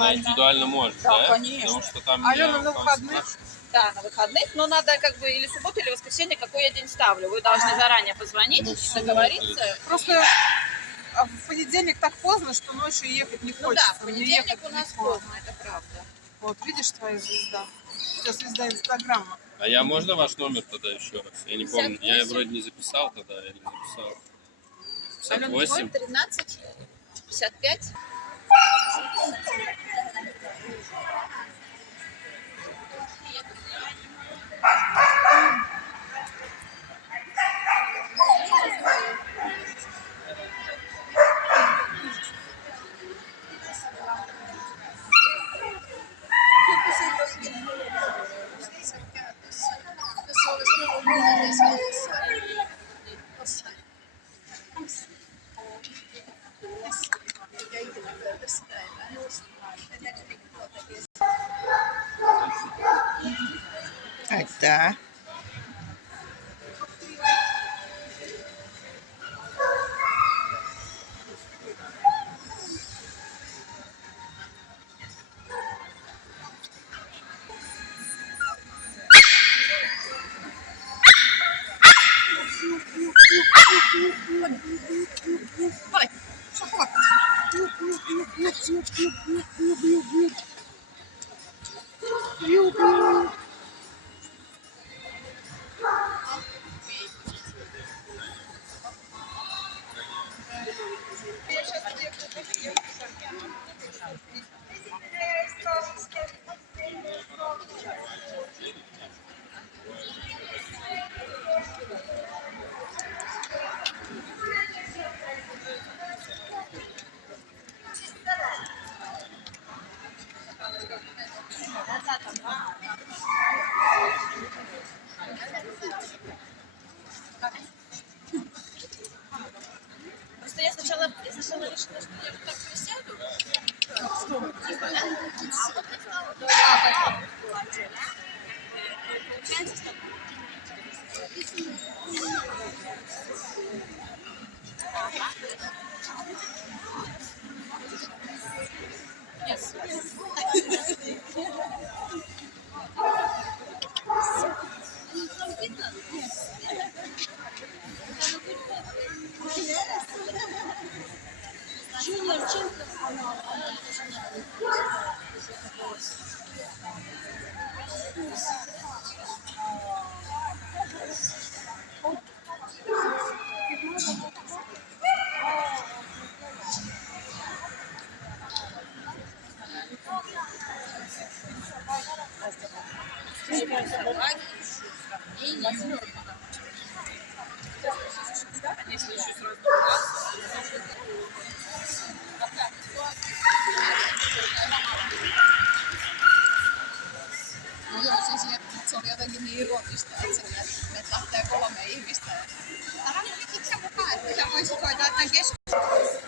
на индивидуально может, Да, да? конечно. Потому что там Алена, я на там выходных? спрашиваю. Да, на выходных, но надо как бы или субботу, или воскресенье, какой я день ставлю. Вы должны заранее позвонить, Ну, всё, договориться. Просто в понедельник так поздно, что ночью ехать не Ну хочется. да, в Мне понедельник ехать у нас далеко. поздно, это правда. Вот, видишь, твоя звезда. Это звезда Инстаграма. А я можно ваш номер тогда еще раз? Я не помню. Я 58. вроде не записал тогда, я не записал. Алена, 58. 13, 55. Это. Просто я сначала решила, что я вот так присяду. А потом стала получается, что если еще сразу No joo, siis se oli jotenkin niin ironista, että me lähtee 3 ihmistä. Täällä on nyt sä mukaan, että sä voisit hoitaa tämän keskustelun.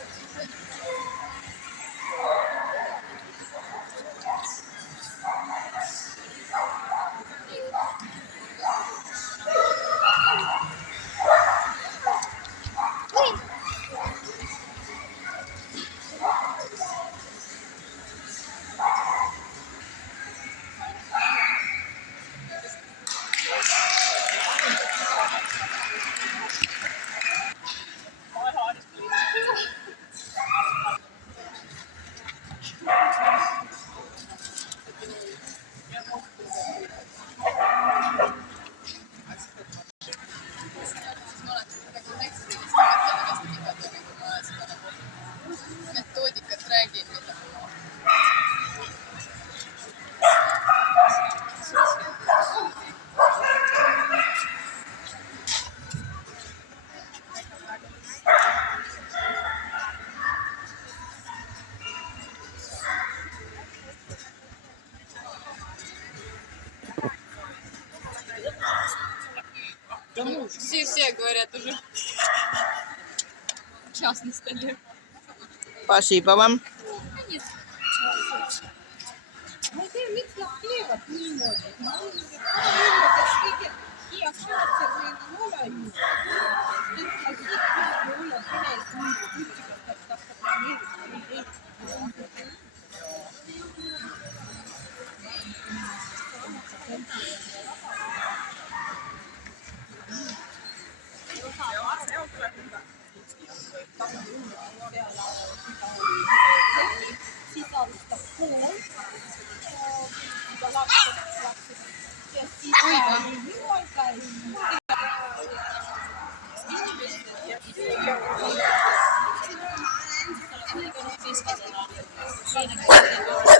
Все говорят уже. Час на столе. Спасибо вам. Sisältä puun. Lapset. Ja sitten juontaisiin. Siinäkin